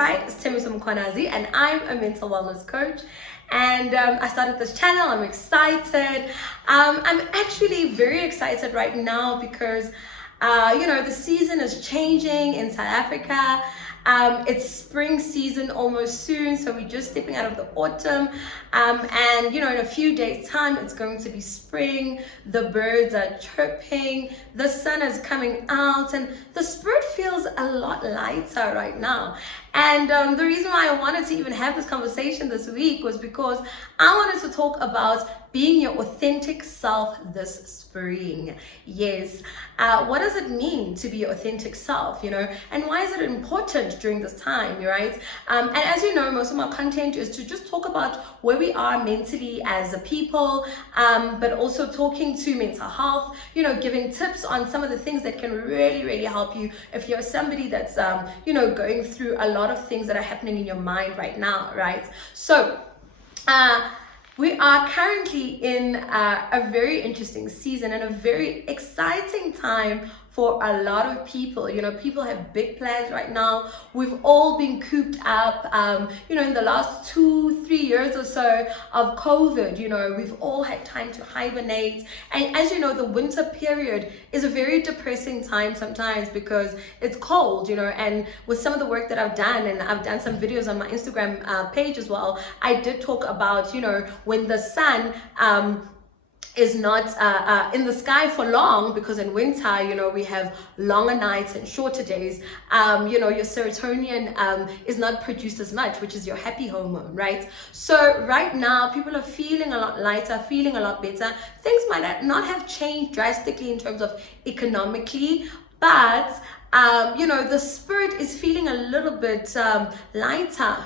pride is Temiso Mkwanazi, and I'm a mental wellness coach. And I started this channel. I'm excited. I'm actually very excited right now because the season is changing in South Africa. It's spring season almost soon, so we're just stepping out of the autumn, and in a few days time it's going to be spring. The birds are chirping, the sun is coming out, and the spirit feels a lot lighter right now. And the reason why I wanted to even have this conversation this week was because I wanted to talk about being your authentic self this spring. Yes, what does it mean to be your authentic self, and why is it important during this time, right? And as you know, most of my content is to just talk about where we are mentally as a people, but also talking to mental health, giving tips on some of the things that can really, really help you if you're somebody that's, going through a lot of things that are happening in your mind right now, right? So, we are currently in a very interesting season and a very exciting time for a lot of people. People have big plans right now. We've all been cooped up, in the last 2-3 years or so of COVID. We've all had time to hibernate. And as you know, the winter period is a very depressing time sometimes because it's cold, and with some of the work that I've done, and I've done some videos on my Instagram page as well, I did talk about, when the sun, is not in the sky for long, because in winter, we have longer nights and shorter days. Your serotonin is not produced as much, which is your happy hormone, right? So right now, people are feeling a lot lighter, feeling a lot better. Things might not have changed drastically in terms of economically, but the spirit is feeling a little bit lighter,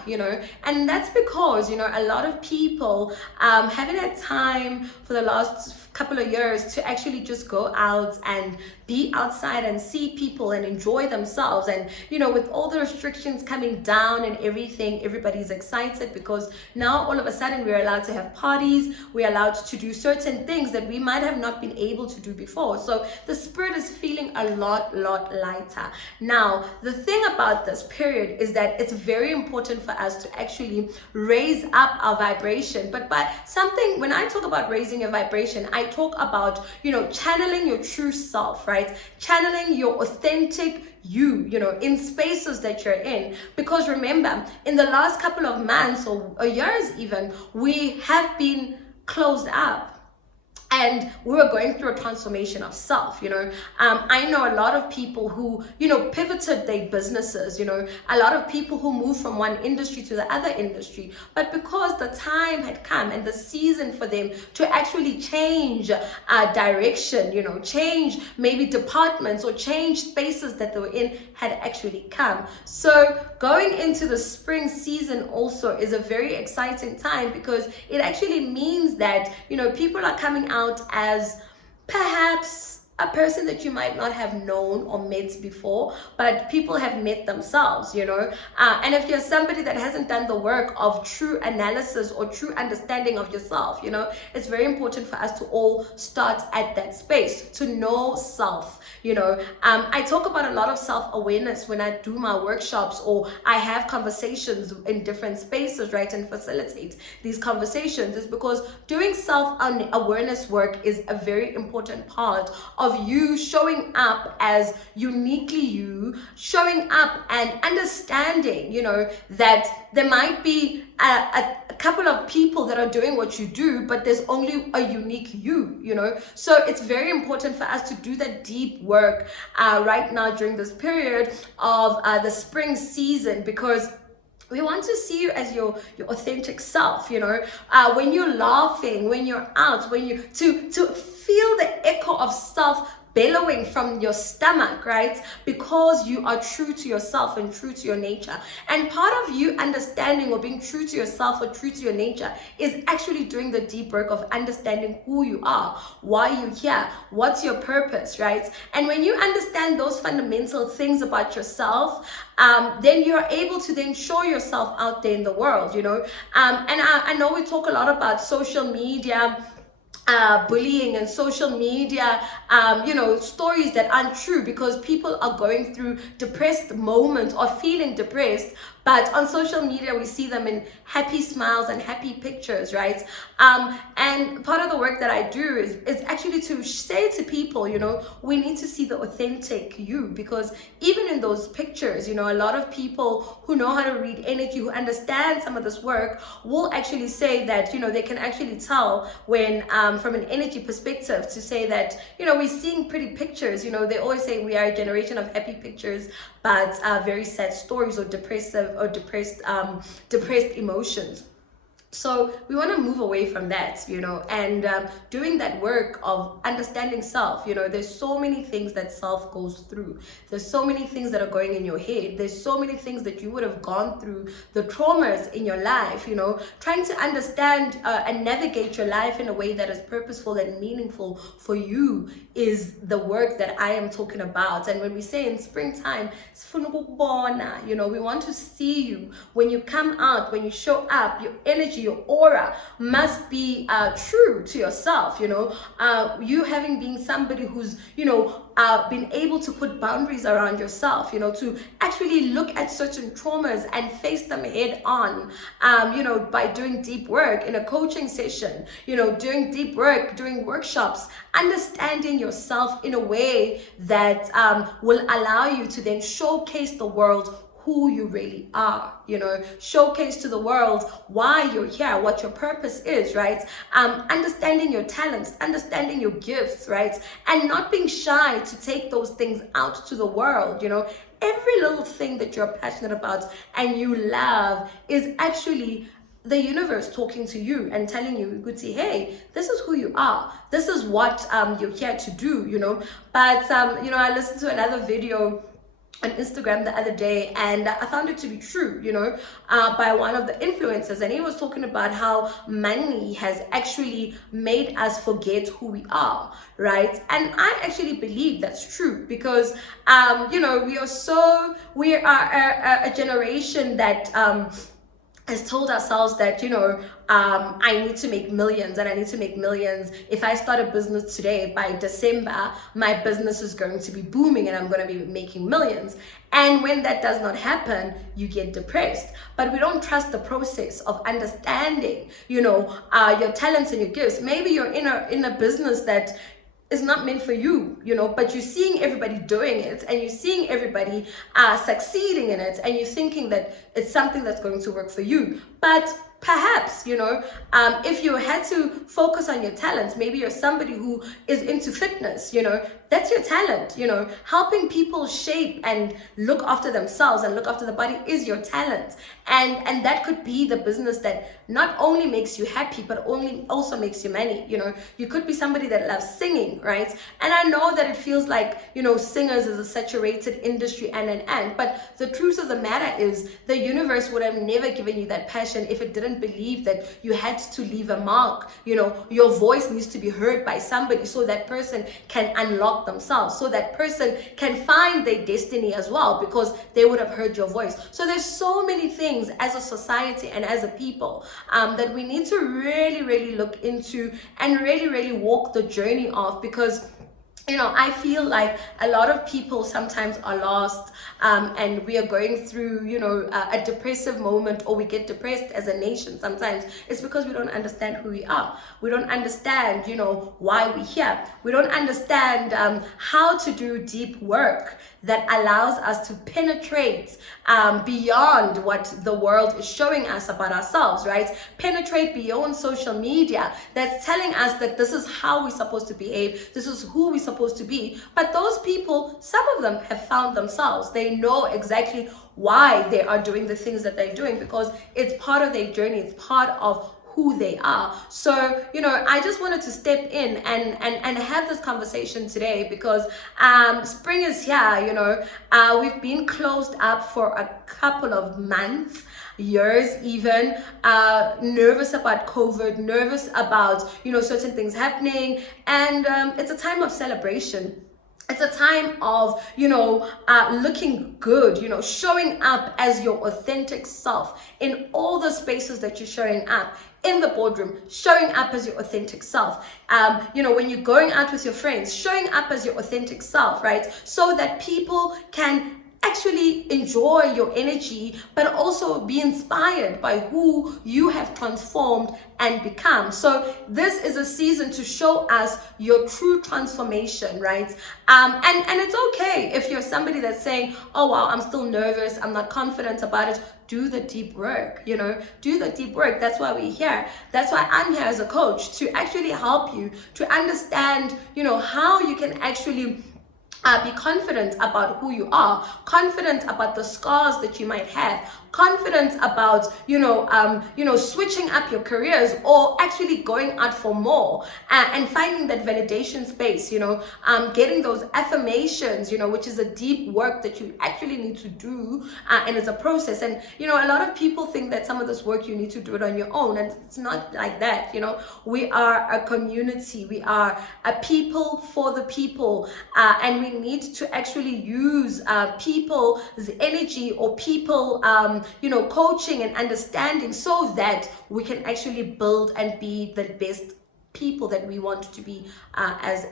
and that's because, a lot of people haven't had time for the last couple of years to actually just go out and be outside and see people and enjoy themselves. And with all the restrictions coming down and everything, everybody's excited because now all of a sudden we're allowed to have parties, we're allowed to do certain things that we might have not been able to do before. So the spirit is feeling a lot lighter. Now, the thing about this period is that it's very important for us to actually raise up our vibration. But by something, when I talk about raising your vibration, I talk about, channeling your true self, right? Channeling your authentic you, in spaces that you're in. Because remember, in the last couple of months or years even, we have been closed up. And we were going through a transformation of self, I know a lot of people who, pivoted their businesses, a lot of people who moved from one industry to the other industry. But because the time had come and the season for them to actually change direction, change maybe departments or change spaces that they were in had actually come. So going into the spring season also is a very exciting time because it actually means that, people are coming out as perhaps a person that you might not have known or met before, but people have met themselves, and if you're somebody that hasn't done the work of true analysis or true understanding of yourself, it's very important for us to all start at that space to know self. I talk about a lot of self-awareness when I do my workshops or I have conversations in different spaces, right, and facilitate these conversations, is because doing self-awareness work is a very important part of you showing up as uniquely you, showing up and understanding, that there might be a couple of people that are doing what you do, but there's only a unique you, So it's very important for us to do that deep work right now during this period of the spring season, because we want to see you as your authentic self, when you're laughing, when you're out, when you to feel the echo of self bellowing from your stomach, right? Because you are true to yourself and true to your nature. And part of you understanding or being true to yourself or true to your nature is actually doing the deep work of understanding who you are, why you're here, what's your purpose, right? And when you understand those fundamental things about yourself, then you're able to then show yourself out there in the world, and I know we talk a lot about social media, bullying and social media, stories that aren't true because people are going through depressed moments or feeling depressed. but on social media we see them in happy smiles and happy pictures, right? And part of the work that I do is actually to say to people, we need to see the authentic you, because even in those pictures, a lot of people who know how to read energy, who understand some of this work, will actually say that, they can actually tell when, from an energy perspective, to say that, we're seeing pretty pictures. They always say we are a generation of happy pictures, but very sad stories, or depressed emotions. So we want to move away from that, and doing that work of understanding self. There's so many things that self goes through. There's so many things that are going in your head. There's so many things that you would have gone through, the traumas in your life, trying to understand and navigate your life in a way that is purposeful and meaningful for you is the work that I am talking about. And when we say in springtime, we want to see you when you come out, when you show up. Your energy, your aura must be true to yourself. You having been somebody who's been able to put boundaries around yourself, to actually look at certain traumas and face them head on, by doing deep work in a coaching session, doing deep work, doing workshops, understanding yourself in a way that will allow you to then showcase the world who you really are, showcase to the world why you're here, what your purpose is, right? Understanding your talents, understanding your gifts, right? And not being shy to take those things out to the world, every little thing that you're passionate about and you love is actually the universe talking to you and telling you, Guti, hey, this is who you are. This is what you're here to do, But, I listened to another video on Instagram the other day, and I found it to be true, by one of the influencers, and he was talking about how money has actually made us forget who we are, right? And I actually believe that's true, because we are a generation that has told ourselves that, I need to make millions, and I need to make millions. If I start a business today, by December, my business is going to be booming and I'm going to be making millions. And when that does not happen, you get depressed. But we don't trust the process of understanding, your talents and your gifts. Maybe you're in a business that is not meant for you, but you're seeing everybody doing it, and you're seeing everybody succeeding in it, and you're thinking that it's something that's going to work for you. But perhaps, if you had to focus on your talents, maybe you're somebody who is into fitness, that's your talent, helping people shape and look after themselves and look after the body is your talent. And that could be the business that not only makes you happy, but also makes you money. You could be somebody that loves singing, right? And I know that it feels like, singers is a saturated industry but the truth of the matter is the universe would have never given you that passion if it didn't believe that you had to leave a mark. Your voice needs to be heard by somebody, so that person can unlock themselves, so that person can find their destiny as well, because they would have heard your voice. So there's so many things as a society and as a people that we need to really, really look into and really, really walk the journey of, because I feel like a lot of people sometimes are lost, and we are going through, a depressive moment, or we get depressed as a nation. Sometimes it's because we don't understand who we are. We don't understand, why we're here. We don't understand how to do deep work that allows us to penetrate beyond what the world is showing us about ourselves, right? Penetrate beyond social media that's telling us that this is how we're supposed to behave, this is who we're supposed to be. But those people, some of them have found themselves. They know exactly why they are doing the things that they're doing, because it's part of their journey, it's part of who they are. So, I just wanted to step in and have this conversation today, because spring is here. We've been closed up for a couple of months, years even, nervous about COVID, nervous about, certain things happening. And it's a time of celebration. It's a time of, looking good, showing up as your authentic self in all the spaces that you're showing up. In the boardroom, showing up as your authentic self. When you're going out with your friends, showing up as your authentic self, right? So that people can actually enjoy your energy, but also be inspired by who you have transformed and become. So this is a season to show us your true transformation, right? And it's okay if you're somebody that's saying, oh wow, I'm still nervous, I'm not confident about it. Do the deep work, do the deep work. That's why we're here. That's why I'm here as a coach, to actually help you to understand, how you can actually be confident about who you are, confident about the scars that you might have, confident about switching up your careers, or actually going out for more, and finding that validation space, getting those affirmations, which is a deep work that you actually need to do, and it's a process. And a lot of people think that some of this work you need to do it on your own, and it's not like that. We are a community, we are a people for the people, and we need to actually use people's energy, or people coaching and understanding, so that we can actually build and be the best people that we want to be as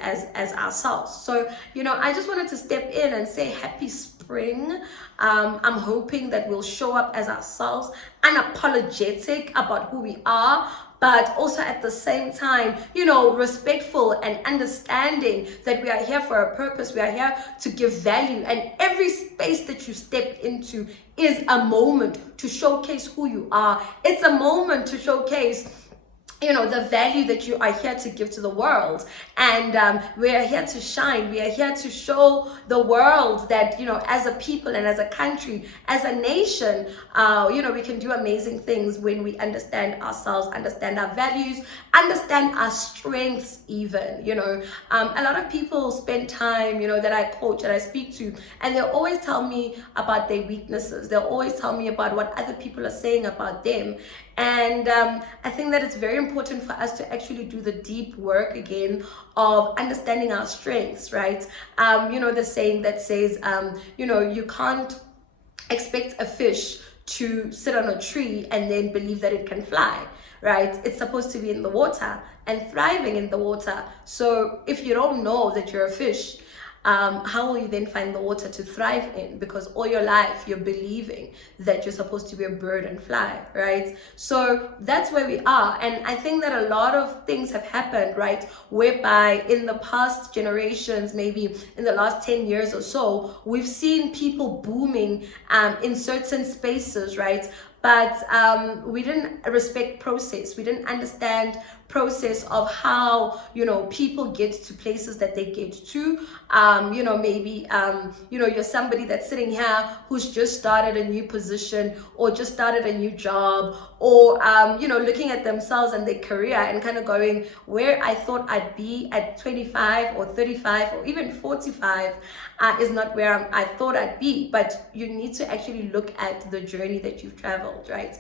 ourselves. So I just wanted to step in and say happy spring. I'm hoping that we'll show up as ourselves, unapologetic about who we are, but also at the same time, respectful and understanding that we are here for a purpose. We are here to give value, and every space that you step into is a moment to showcase who you are. It's a moment to showcase the value that you are here to give to the world. And we are here to shine. We are here to show the world that, as a people and as a country, as a nation, we can do amazing things when we understand ourselves, understand our values, understand our strengths even. A lot of people spend time, that I coach, that I speak to, and they'll always tell me about their weaknesses. They'll always tell me about what other people are saying about them. And I think that it's very important for us to actually do the deep work again of understanding our strengths, right? The saying that says, you can't expect a fish to sit on a tree and then believe that it can fly, right? It's supposed to be in the water and thriving in the water. So if you don't know that you're a fish, how will you then find the water to thrive in? Because all your life you're believing that you're supposed to be a bird and fly, right? So that's where we are. And I think that a lot of things have happened, right, whereby in the past generations, maybe in the last 10 years or so, we've seen people booming in certain spaces, right? But we didn't respect process. We didn't understand process of how people get to places that they get to. Maybe you're somebody that's sitting here who's just started a new position, or just started a new job, or looking at themselves and their career and kind of going, where I thought I'd be at 25 or 35 or even 45 is not where I thought I'd be. But you need to actually look at the journey that you've traveled, right?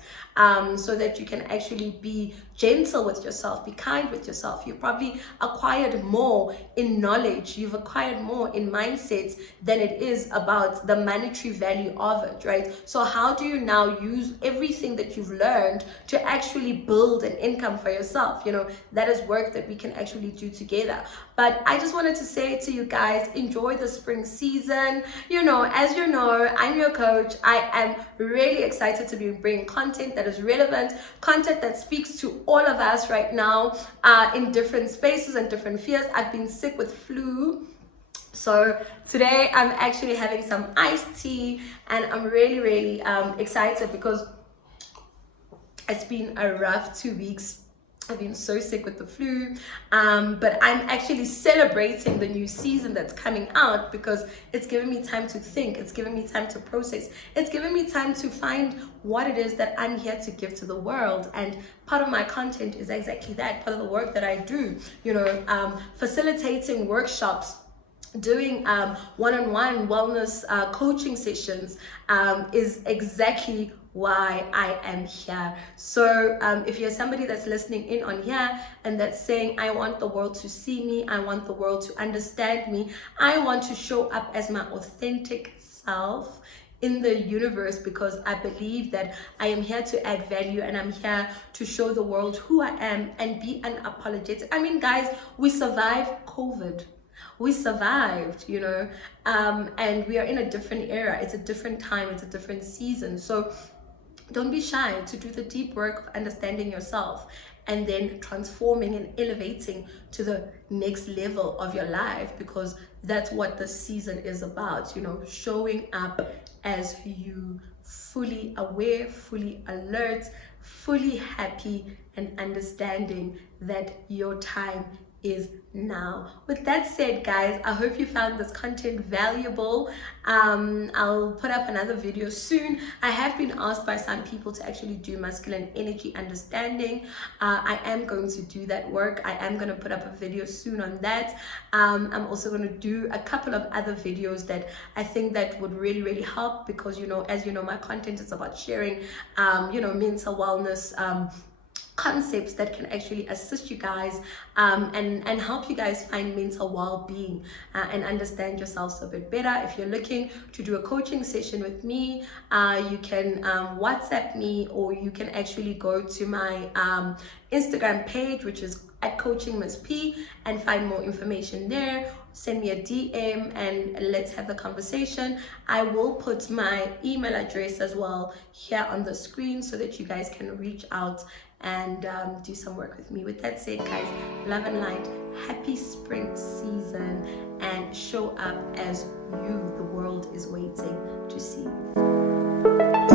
So that you can actually be gentle with yourself, be kind with yourself. You've probably acquired more in knowledge, you've acquired more in mindsets than it is about the monetary value of it, right? So how do you now use everything that you've learned to actually build an income for yourself? That is work that we can actually do together. But I just wanted to say to you guys, enjoy the spring season. As you know, I'm your coach. I am really excited to be bringing content that is relevant, content that speaks to all of us right now, in different spaces and different fields. I've been sick with flu, so today I'm actually having some iced tea, and I'm really excited because it's been a rough 2 weeks. I've been so sick with the flu, but I'm actually celebrating the new season that's coming out, because it's giving me time to think, it's giving me time to process, it's giving me time to find what it is that I'm here to give to the world. And part of my content is exactly that. Part of the work that I do, facilitating workshops, doing one-on-one wellness coaching sessions, is exactly why I am here. So if you're somebody that's listening in on here and that's saying, I want the world to see me, I want the world to understand me, I want to show up as my authentic self in the universe, because I believe that I am here to add value, and I'm here to show the world who I am and be unapologetic. I mean, guys, we survived COVID. We survived, and we are in a different era. It's a different time, it's a different season. So don't be shy to do the deep work of understanding yourself and then transforming and elevating to the next level of your life, because that's what the season is about, showing up as you, fully aware, fully alert, fully happy, and understanding that your time is now. With that said, guys, I hope you found this content valuable. I'll put up another video soon. I have been asked by some people to actually do masculine energy understanding. I am going to do that work. I am going to put up a video soon on that. I'm also going to do a couple of other videos that I think that would really, really help, because as you know, my content is about sharing mental wellness concepts that can actually assist you guys and help you guys find mental well-being and understand yourselves a bit better. If you're looking to do a coaching session with me, you can WhatsApp me, or you can actually go to my Instagram page, which is at Coaching Miss P, and find more information there. Send me a DM and let's have the conversation. I will put my email address as well here on the screen so that you guys can reach out and do some work with me. With that said, guys, love and light, happy spring season, and show up as you. The world is waiting to see you.